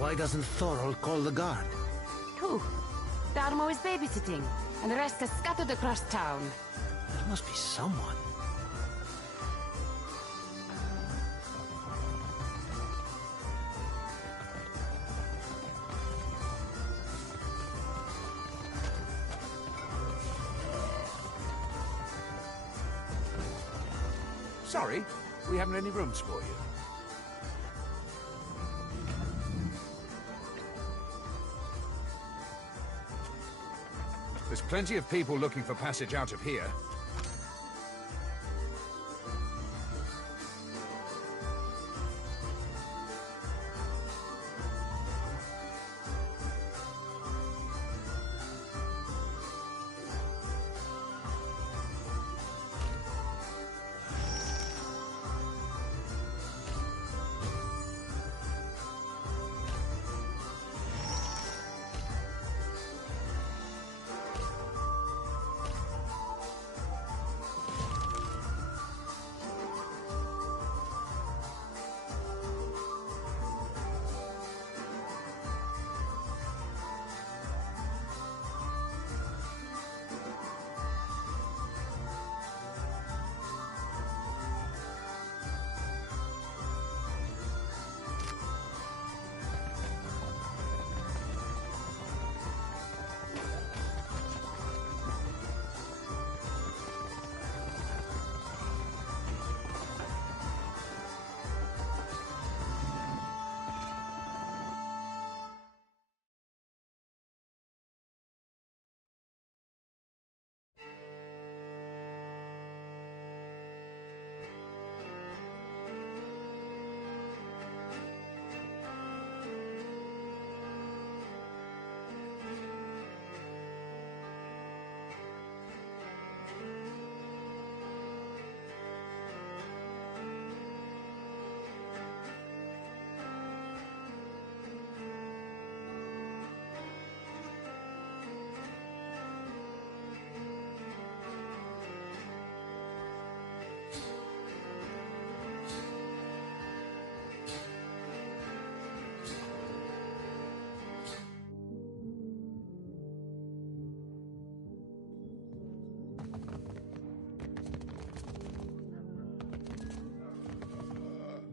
Why doesn't Thorald call the guard? Who? Darmo is babysitting, and the rest are scattered across town. There must be someone. Sorry, we haven't any rooms for you. There's plenty of people looking for passage out of here.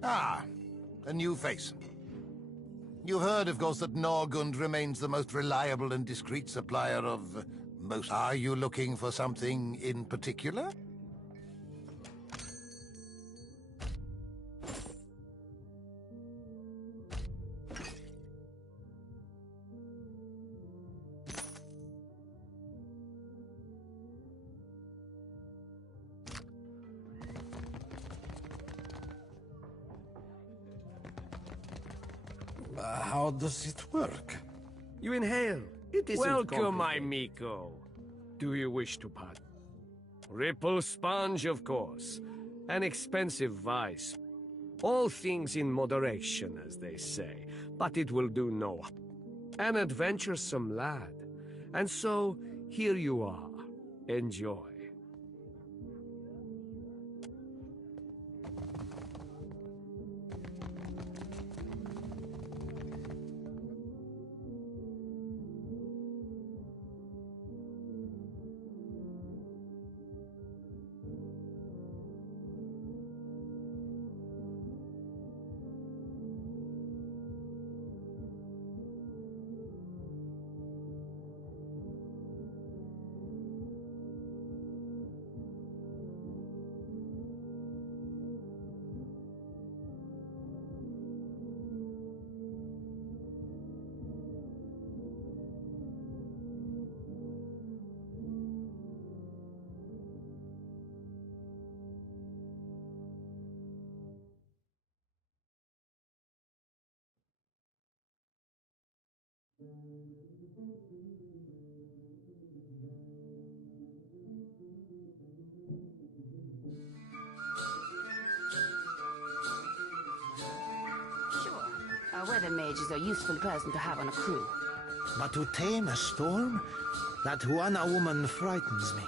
Ah, a new face. You've heard, of course, that Norgund remains the most reliable and discreet supplier of most... Are you looking for something in particular? How does it work? You inhale. It isn't Welcome, my complicated. Miko. Do you wish to part? Ripple sponge, of course. An expensive vice. All things in moderation, as they say. But it will do no harm. An adventuresome lad. And so, here you are. Enjoy. A weather mage is a useful person to have on a crew. But to tame a storm? That Huana woman frightens me.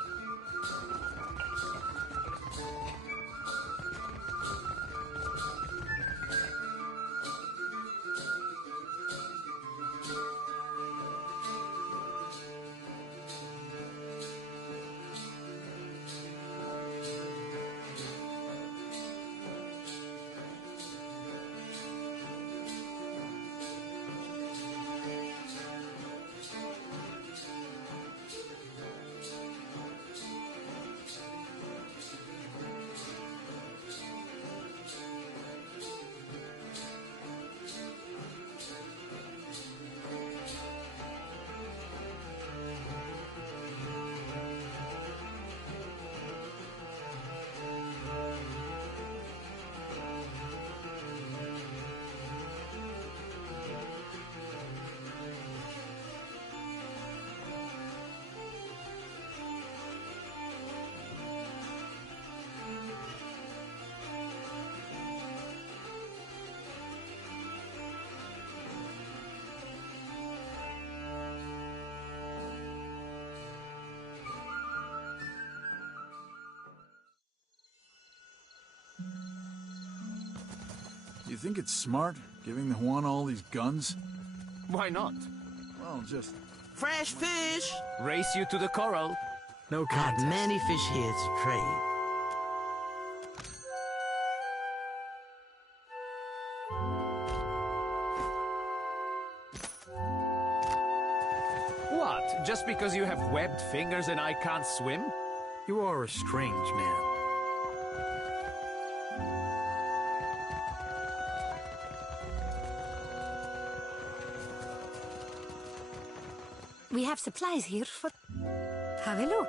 You think it's smart, giving the Huan all these guns? Why not? Well, just... Fresh fish! Race you to the coral. No Got contest. many fish here to trade. What? Just because you have webbed fingers and I can't swim? You are a strange man. We have supplies here for... Have a look.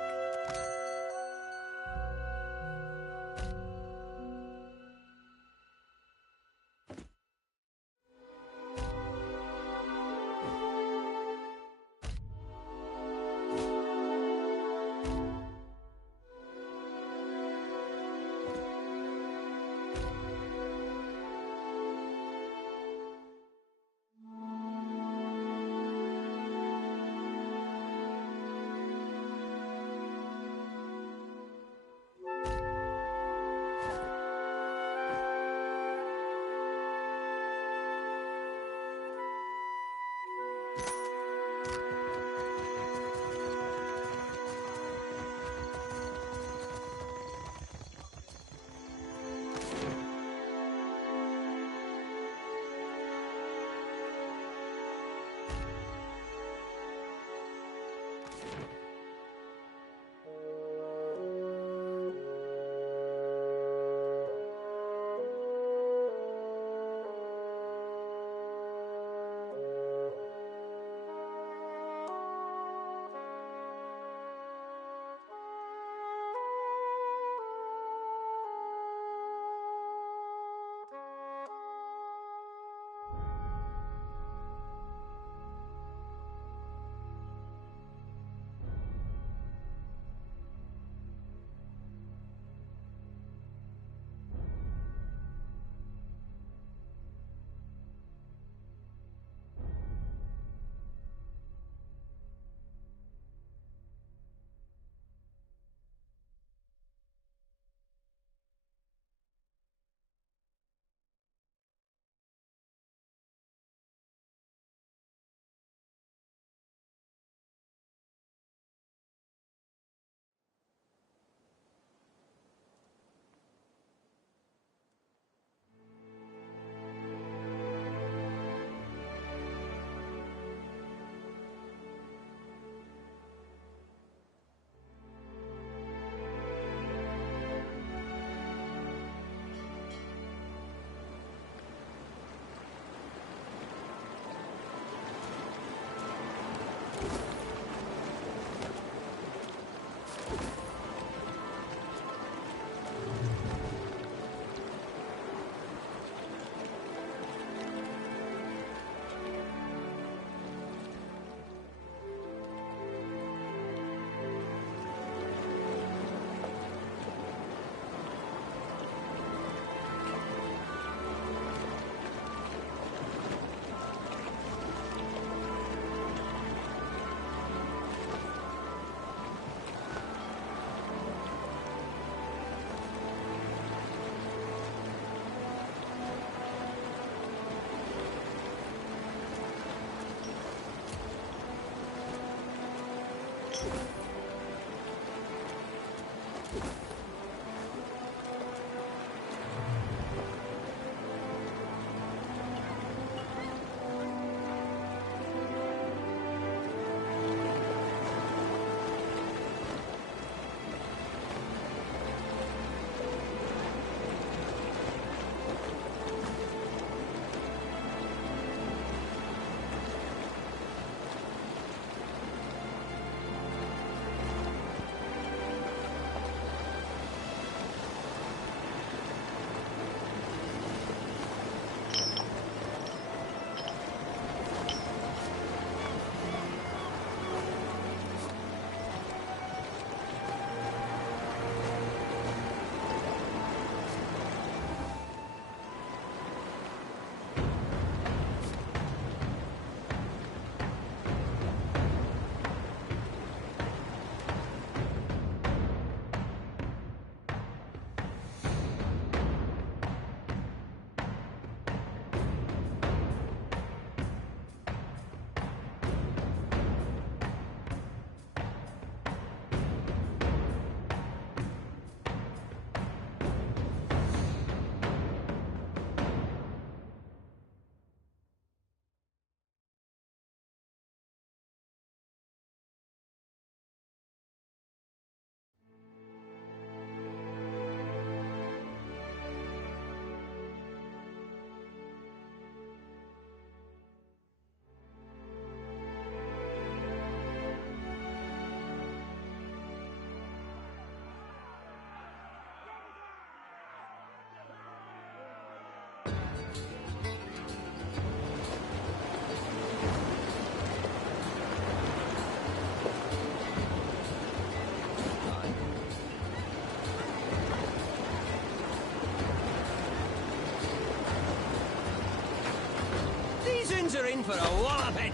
Guns are in for a walloping.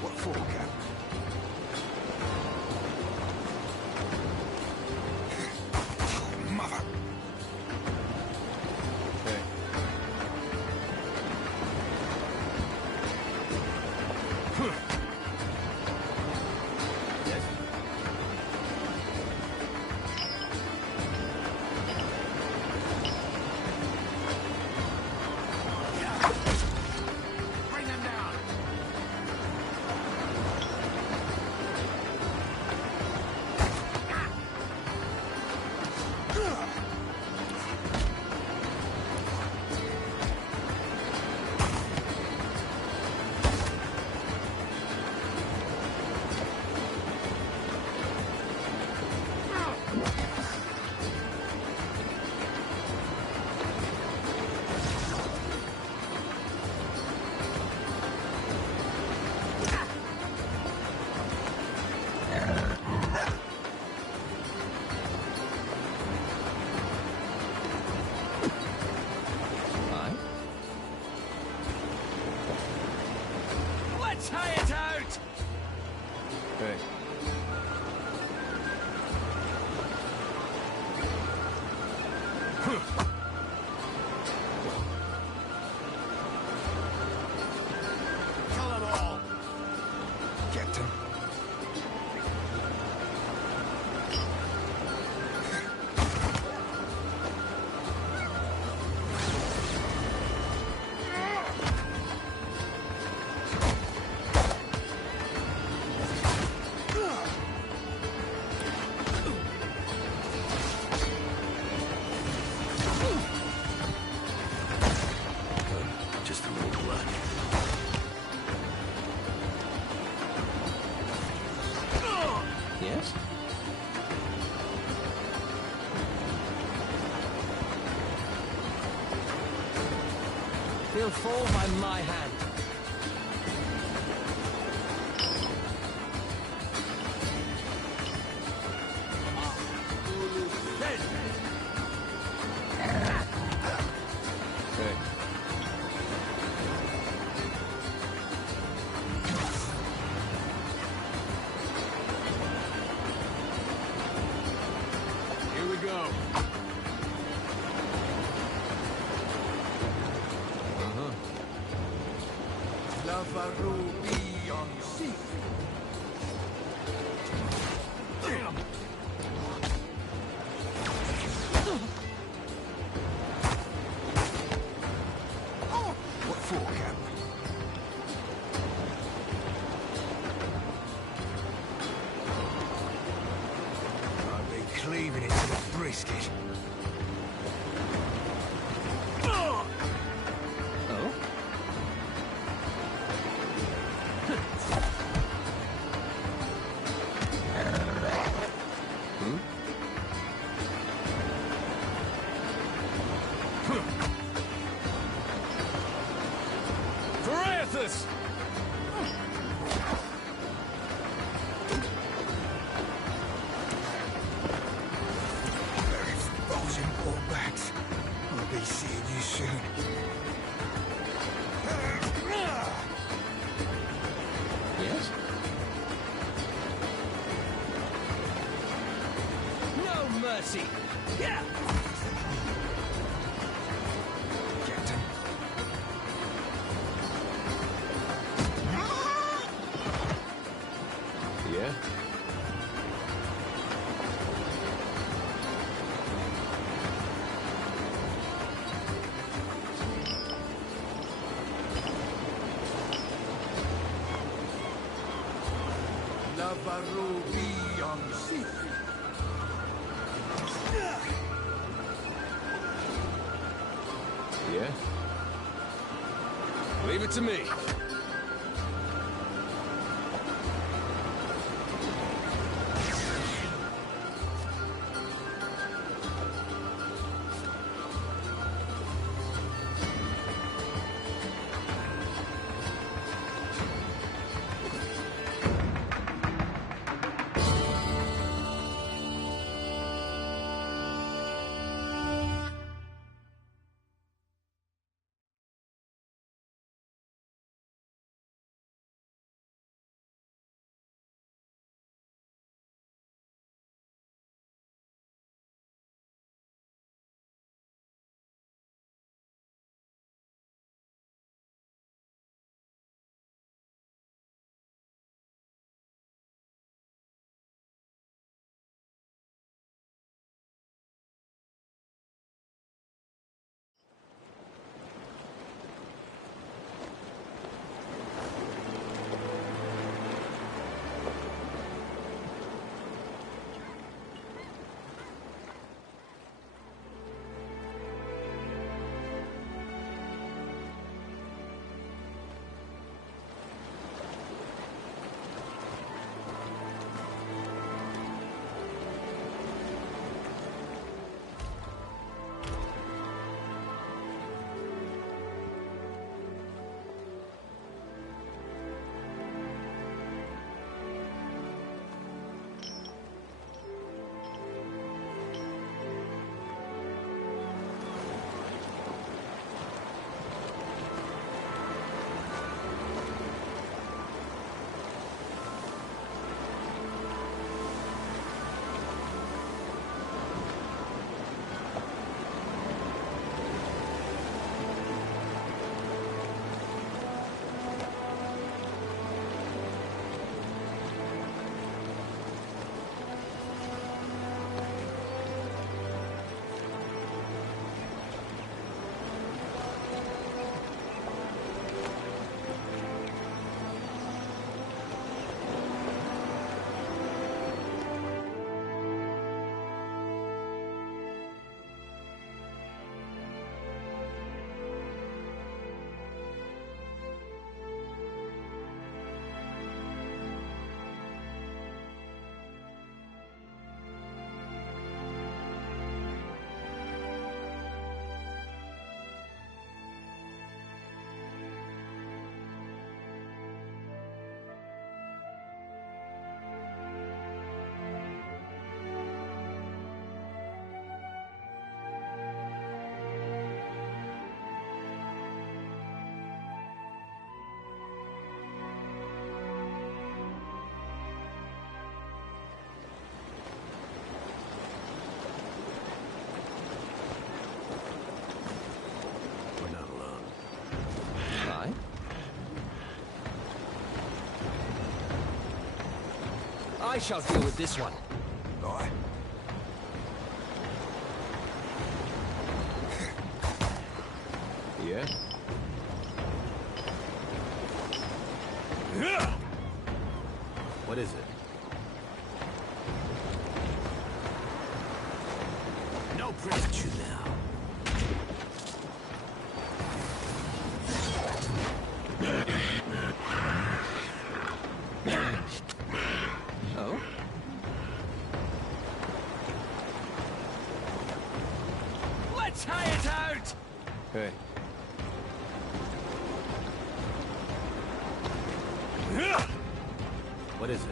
What for, Cap? Mother. Okay. Yes. Bring them down. Let's hire it out. Okay. Kill them all! Captain. Just a little blood. Yes? They'll fall by my hand. Okay. Here we go. Lava ruby on sea. What for, Cap? I'll be cleaving it to the brisket. Oh? Parathus! Very frozen ballbacks. I'll be seeing you soon. Yes? No mercy. Yeah. Captain. Yeah? Lava ruby on sea. Yeah? Leave it to me. shall deal with this one. Boy. Yeah? What is it? No pressure now. Oh? Let's hire it out! Hey. What is it?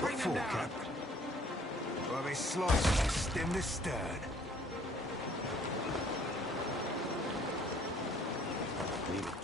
Bring them down. While they slice and stem the stern. Leave it.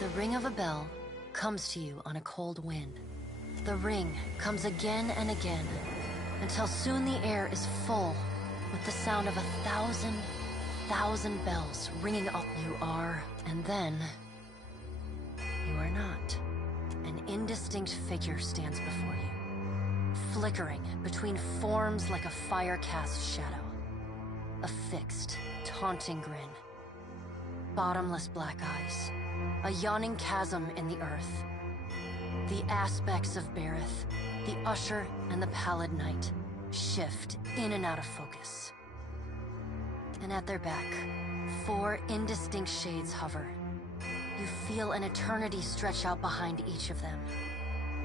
The ring of a bell comes to you on a cold wind. The ring comes again and again, until soon the air is full with the sound of 1,000,000 bells ringing up. You are, and then you are not. An indistinct figure stands before you, flickering between forms like a fire-cast shadow. A fixed, taunting grin. Bottomless black eyes. A yawning chasm in the earth. The aspects of Bareth, the Usher and the Pallid Knight, shift in and out of focus. And at their back, 4 indistinct shades hover. You feel an eternity stretch out behind each of them,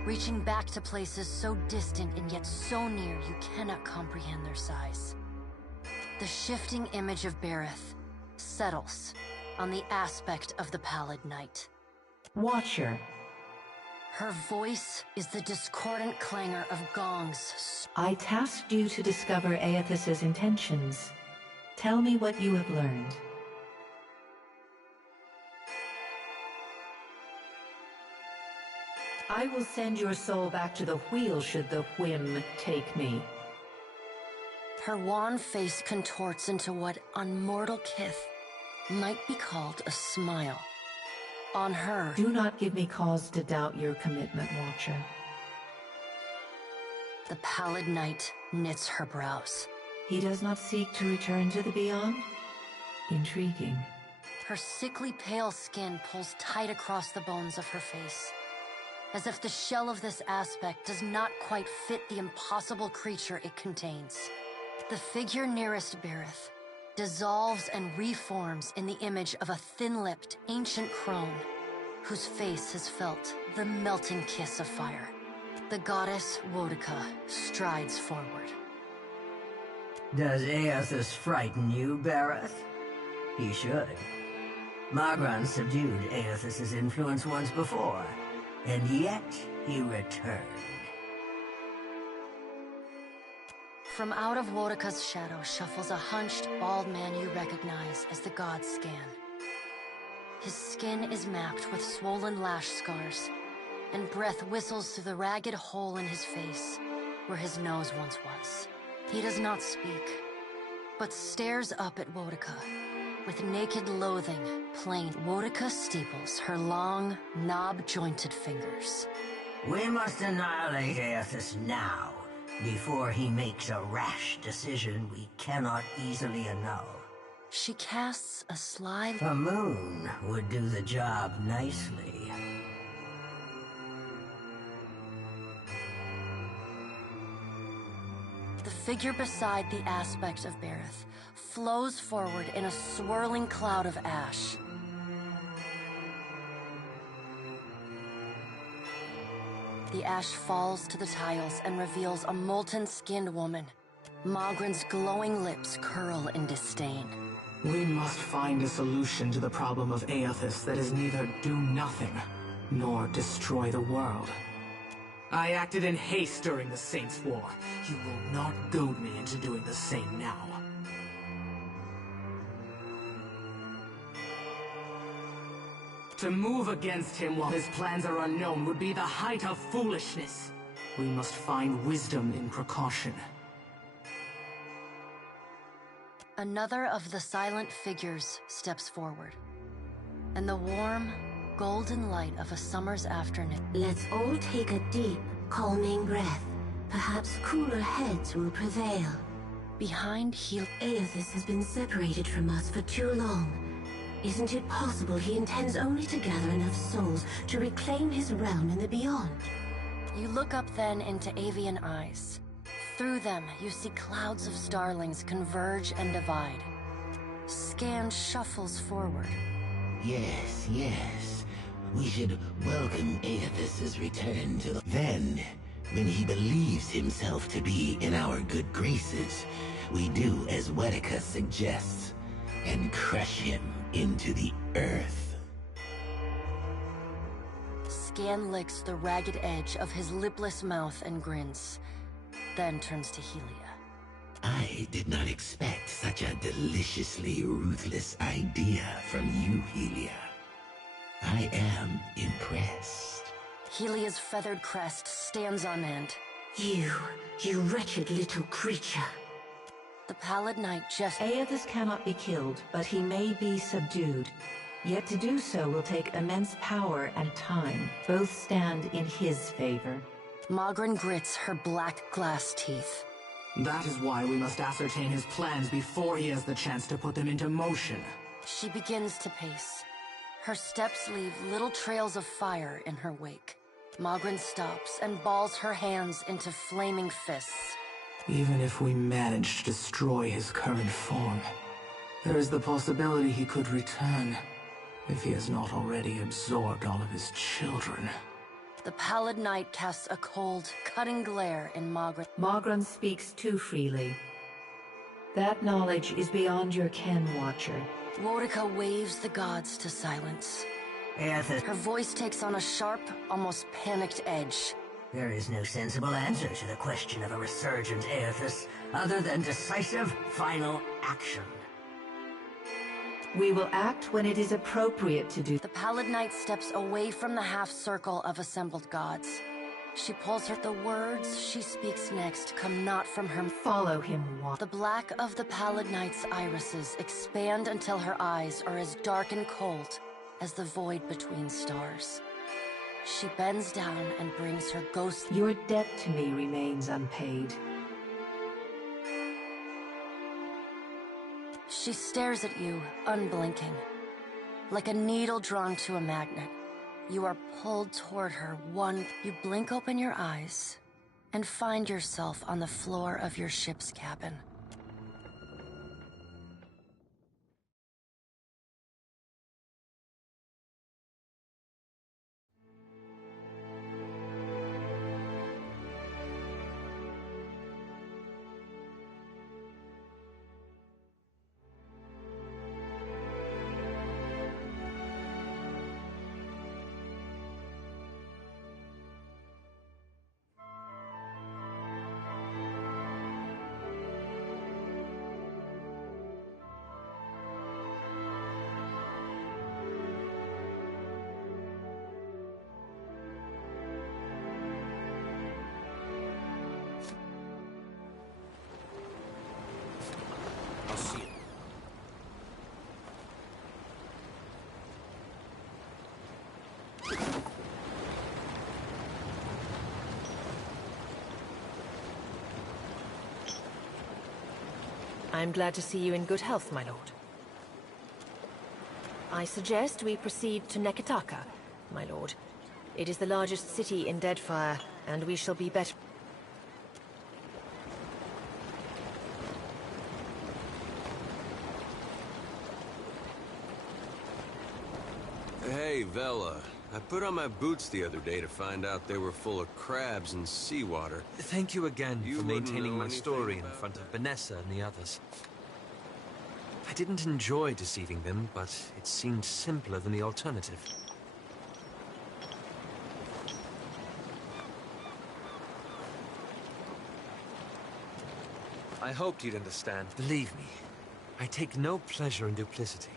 reaching back to places so distant and yet so near you cannot comprehend their size. The shifting image of Berith settles on the aspect of the Pallid Knight. Watcher. Her voice is the discordant clangor of gongs. I tasked you to discover Aethys's intentions. Tell me what you have learned. I will send your soul back to the wheel should the whim take me. Her wan face contorts into what, on mortal kith, might be called a smile. On her... Do not give me cause to doubt your commitment, Watcher. The Pallid Knight knits her brows. He does not seek to return to the Beyond? Intriguing. Her sickly pale skin pulls tight across the bones of her face, as if the shell of this aspect does not quite fit the impossible creature it contains. The figure nearest Berith dissolves and reforms in the image of a thin-lipped, ancient crone, whose face has felt the melting kiss of fire. The goddess Wodica strides forward. Does Aethys frighten you, Berith? He should. Magran subdued Aethys's influence once before, and yet he returned. From out of Wodica's shadow shuffles a hunched, bald man you recognize as the god Scan. His skin is mapped with swollen lash scars, and breath whistles through the ragged hole in his face, where his nose once was. He does not speak, but stares up at Wodica, with naked loathing plain. Wodica steeples her long, knob-jointed fingers. We must annihilate Aethys now, before he makes a rash decision we cannot easily annul. She casts a sly... A moon would do the job nicely. The figure beside the aspect of Berith flows forward in a swirling cloud of ash. The ash falls to the tiles and reveals a molten-skinned woman. Magran's glowing lips curl in disdain. We must find a solution to the problem of Aethys that is neither do nothing, nor destroy the world. I acted in haste during the Saints' War. You will not goad me into doing the same now. To move against him while his plans are unknown would be the height of foolishness. We must find wisdom in precaution. Another of the silent figures steps forward, and the warm, golden light of a summer's afternoon. Let's all take a deep, calming breath. Perhaps cooler heads will prevail. Behind Aethys has been separated from us for too long. Isn't it possible he intends only to gather enough souls to reclaim his realm in the Beyond? You look up then into avian eyes. Through them, you see clouds of starlings converge and divide. Scan shuffles forward. Yes, yes. We should welcome Aethys's return to the... Then, when he believes himself to be in our good graces, we do as Wedica suggests, and crush him into the earth. Scan licks the ragged edge of his lipless mouth and grins, then turns to Helia. I did not expect such a deliciously ruthless idea from you, Helia. I am impressed. Helia's feathered crest stands on end. You wretched little creature. The Pallid Knight just... Aethys cannot be killed, but he may be subdued. Yet to do so will take immense power and time. Both stand in his favor. Magran grits her black glass teeth. That is why we must ascertain his plans before he has the chance to put them into motion. She begins to pace. Her steps leave little trails of fire in her wake. Magran stops and balls her hands into flaming fists. Even if we manage to destroy his current form, there is the possibility he could return, if he has not already absorbed all of his children. The Pallid Knight casts a cold, cutting glare in Magran. Magran speaks too freely. That knowledge is beyond your ken, Watcher. Mordecai waves the gods to silence. Aethys. Her voice takes on a sharp, almost panicked edge. There is no sensible answer to the question of a resurgent Aethys, other than decisive, final action. We will act when it is appropriate to do. The Pallid Knight steps away from the half-circle of assembled gods. She pulls her. The words she speaks next come not from her. Follow him, The black of the Pallid Knight's irises expand until her eyes are as dark and cold as the void between stars. She bends down and brings her ghost. Your debt to me remains unpaid. She stares at you, unblinking. Like a needle drawn to a magnet. You are pulled toward her. You blink open your eyes and find yourself on the floor of your ship's cabin. I'll see you. I'm glad to see you in good health, my lord. I suggest we proceed to Neketaka, my lord. It is the largest city in Deadfire, and we shall be better. Hey, Vela. I put on my boots the other day to find out they were full of crabs and seawater. Thank you again You for wouldn't maintaining know my anything story in about front of Vanessa and the others. I didn't enjoy deceiving them, but it seemed simpler than the alternative. I hoped you'd understand. Believe me, I take no pleasure in duplicity.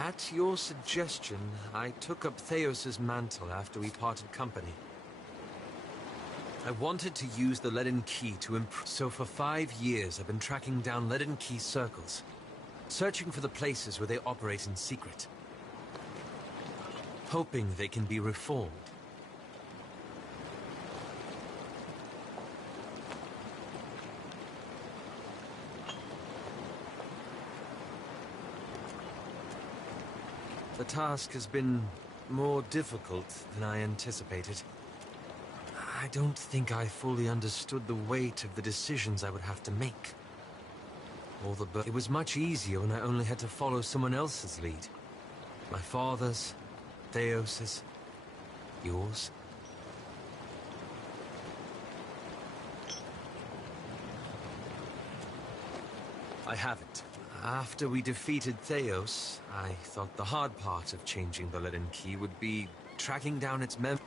At your suggestion, I took up Theos's mantle after we parted company. I wanted to use the Leaden Key to improve. So for 5 years, I've been tracking down Leaden Key circles, searching for the places where they operate in secret, hoping they can be reformed. The task has been more difficult than I anticipated. I don't think I fully understood the weight of the decisions I would have to make. It was much easier when I only had to follow someone else's lead. My father's, Theos's, yours. I haven't. After we defeated Theos, I thought the hard part of changing the Leaden Key would be tracking down its memory.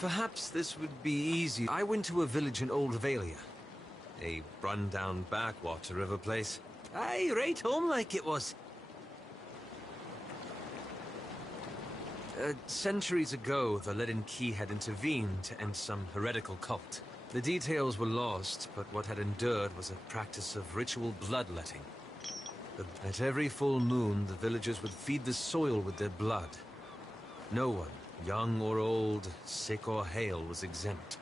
Perhaps this would be easy. I went to a village in Old Valia, a run-down backwater of a place. Aye, right home like it was. Centuries ago, the Leaden Key had intervened to end some heretical cult. The details were lost, but what had endured was a practice of ritual bloodletting. At every full moon, the villagers would feed the soil with their blood. No one, young or old, sick or hale, was exempt.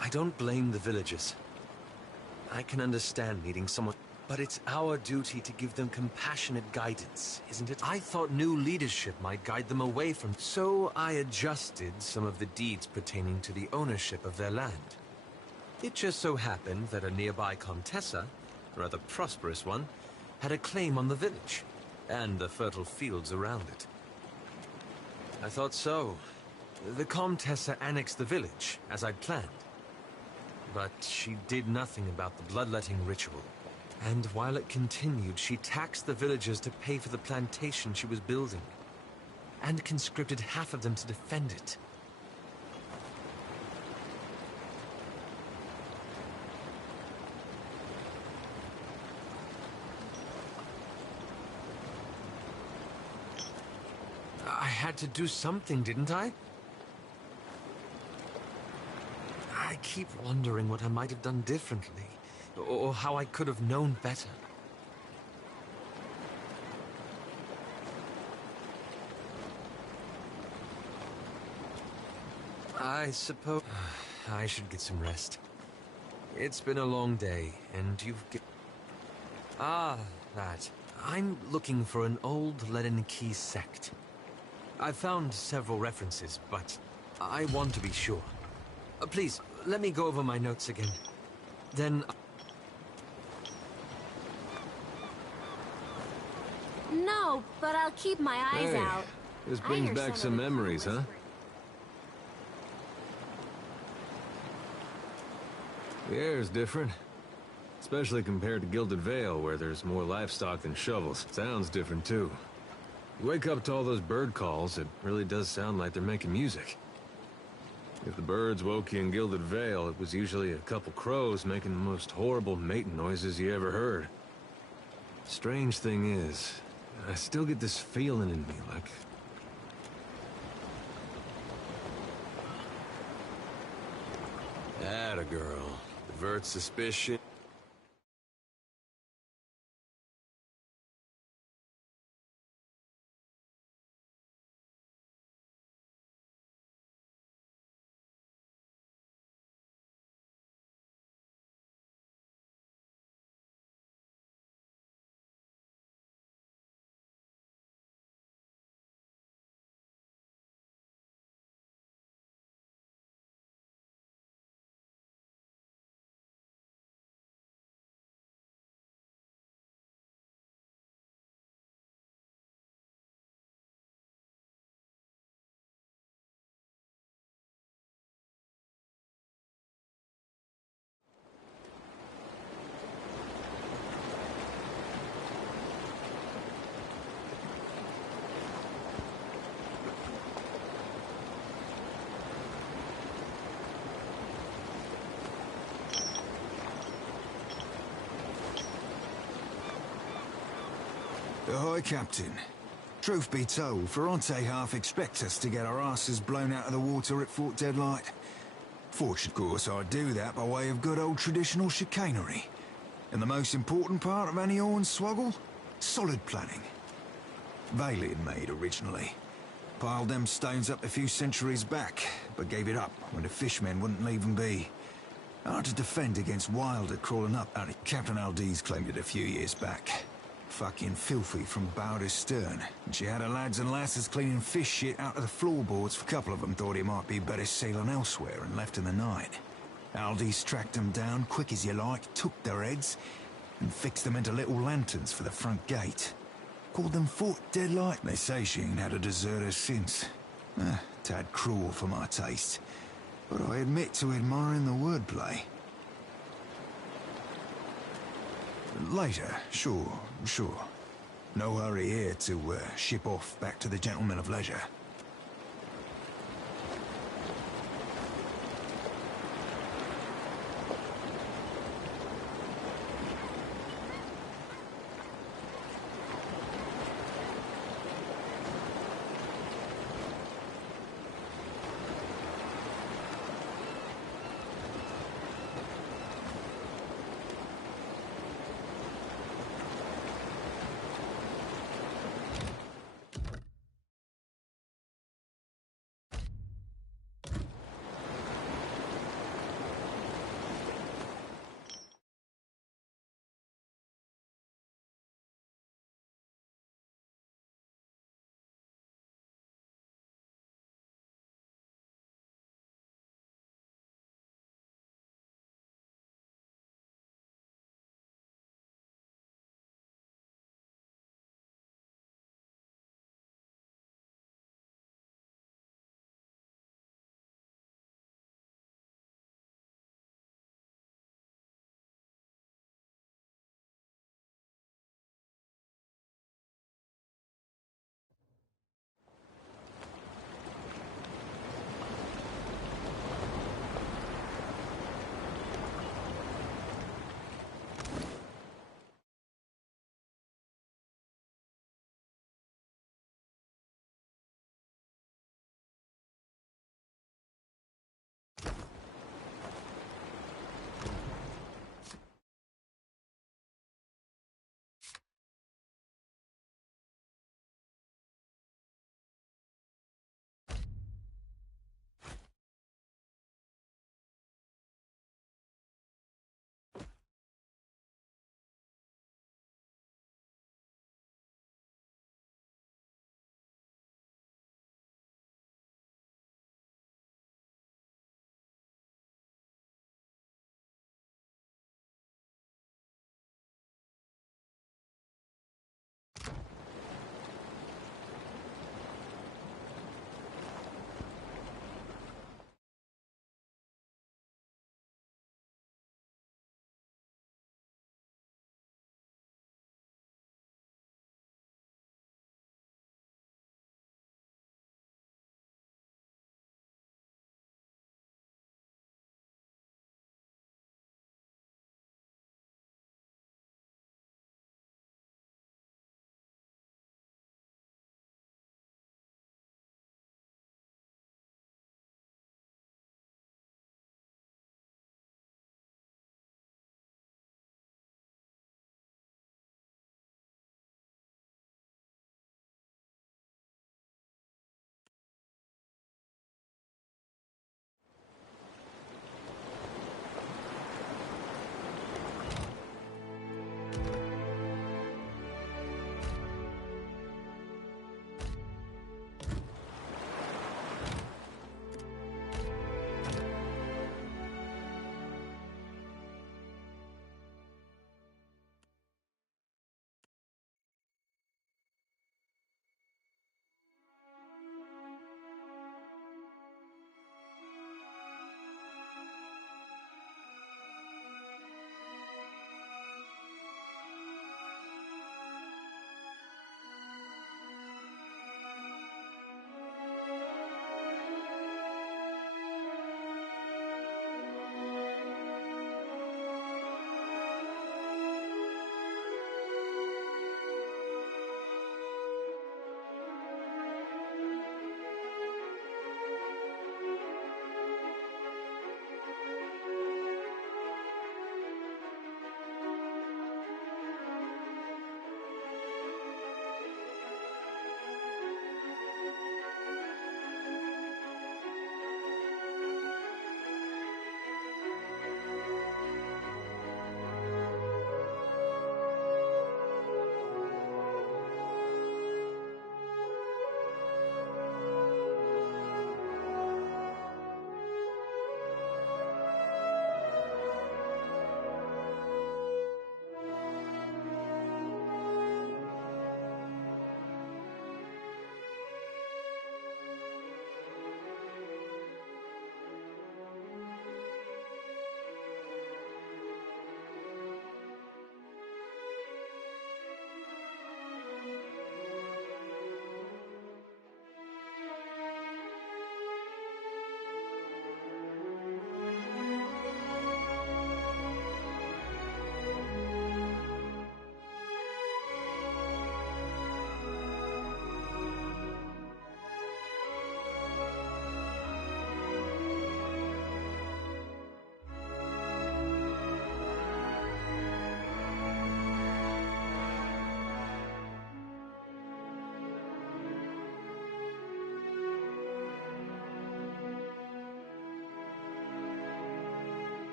I don't blame the villagers. I can understand needing someone, but it's our duty to give them compassionate guidance, isn't it? I thought new leadership might guide them away from... So I adjusted some of the deeds pertaining to the ownership of their land. It just so happened that a nearby Contessa, a rather prosperous one, had a claim on the village, and the fertile fields around it. I thought so. The Comtessa annexed the village, as I'd planned. But she did nothing about the bloodletting ritual. And while it continued, she taxed the villagers to pay for the plantation she was building. And conscripted half of them to defend it. I had to do something, didn't I? I keep wondering what I might have done differently, or how I could have known better. I suppose I should get some rest. It's been a long day, and you've that. I'm looking for an old Leaden Key sect. I've found several references, but I want to be sure. Please, let me go over my notes again. Then... No, but I'll keep my eyes out. This brings back some memories, huh? The air's different. Especially compared to Gilded Vale, where there's more livestock than shovels. Sounds different, too. You wake up to all those bird calls, it really does sound like they're making music. If the birds woke you in Gilded Vale, it was usually a couple crows making the most horrible mating noises you ever heard. Strange thing is, I still get this feeling in me, like... Atta girl. Divert suspicion. Ahoy, Captain. Truth be told, Ferrante half expects us to get our asses blown out of the water at Fort Deadlight. Fortunately, of course, I do that by way of good old traditional chicanery. And the most important part of any hornswoggle? Solid planning. Valian made originally. Piled them stones up a few centuries back, but gave it up when the fishmen wouldn't leave them be. Hard to defend against Wilder crawling up out of... Captain Aldiz claimed it a few years back. Fucking filthy from bow to stern. And she had her lads and lasses cleaning fish shit out of the floorboards. A couple of them thought it might be better sailing elsewhere and left in the night. Aldi's tracked them down quick as you like, took their heads, and fixed them into little lanterns for the front gate. Called them Fort Deadlight. They say she ain't had a deserter since. Tad cruel for my taste. But I admit to admiring the wordplay. Later, sure. No hurry here to ship off back to the Gentlemen of Leisure.